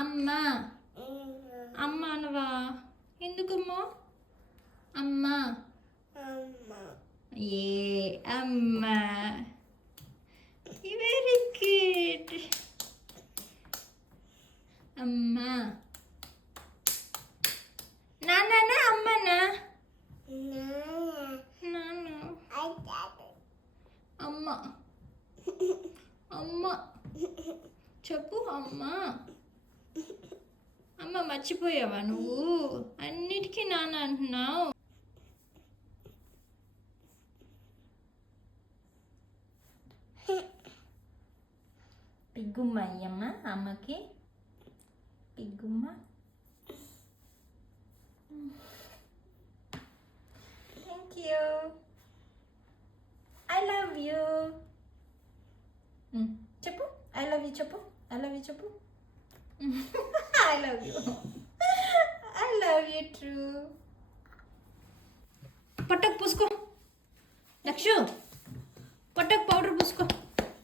అమ్మ అమ్మ అనవా? ఎందుకమ్మా? అమ్మ ఏ అమ్మ. Very good. అమ్మ నాన్న అమ్మనా? నాన్న అమ్మ అమ్మ చెప్పు. అమ్మ అమ్మ మర్చిపోయావా నువ్వు? అన్నిటికీ నాన్న అంటున్నావు. పిగ్గుమ్మ అయ్యమ్మ అమ్మకి. పిగ్గుమ్మ. Thank you. I love you చెప్పు. ఐ లవ్ యూ చెప్పు. ఐ లవ్ యూ చెప్పు. I love you. I love you true. పొట్టకు పూసుకో లక్షు. పొట్టకు పౌడర్ పూసుకో.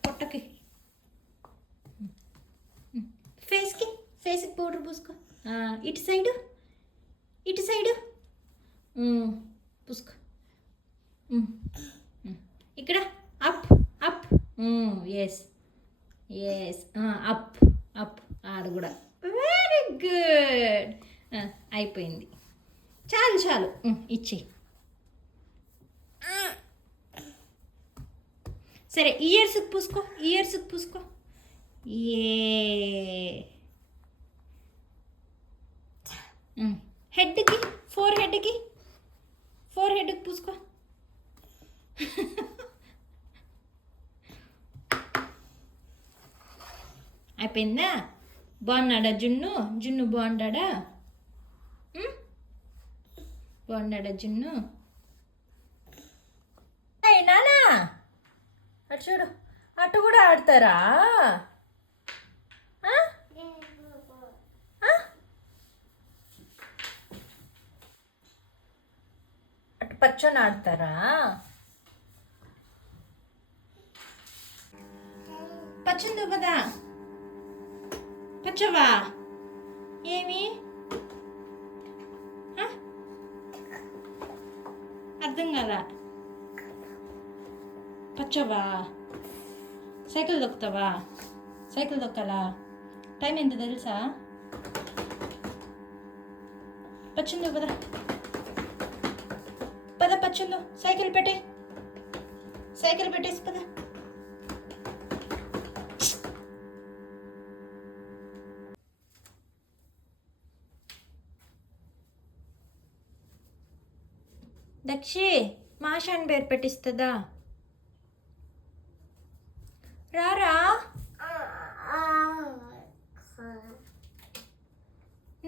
పొట్టకి ఫేస్కి పౌడర్ పూసుకో. ఇటు సైడు పూసుకో. ఇక్కడ up up. Yes yes up up. ఆడ కూడా. Very good. అయిపోయింది. చాలు ఇచ్చేయి. సరే ఇయర్స్కి పూసుకో. హెడ్కి ఫోర్ హెడ్కి పూసుకో. అయిపోయిందా? బాగున్నాడా జున్ను బాగుంటాడా? జున్ను? నానా అటు చూడు. అటు కూడా ఆడతారా? అటు పచ్చని ఆడతారా? పచ్చిందో కదా. పచ్చవా? ఏమి అర్థం కదా. పచ్చవా? సైకిల్ దొక్కుతావా? సైకిల్ దొక్కాలా? టైం ఎంత తెలుసా? పచ్చిందో కదా. పద పచ్చిందో. సైకిల్ పెట్టేసి పద. దక్షి మాషాన్ పేరు పెట్టిస్తుందా? రారా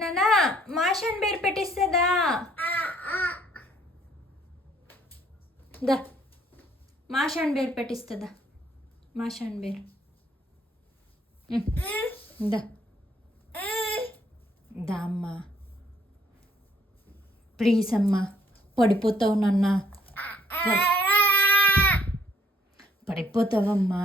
నానా. మాషాన్ పేరు పెట్టిస్తుందా? దా మాషాన్ పేరు పెట్టిస్తుందా? మాషాన్ పేరు దా అమ్మా. ప్లీజ్ అమ్మా. పడిపోతావు నాన్న. పడిపోతావమ్మా.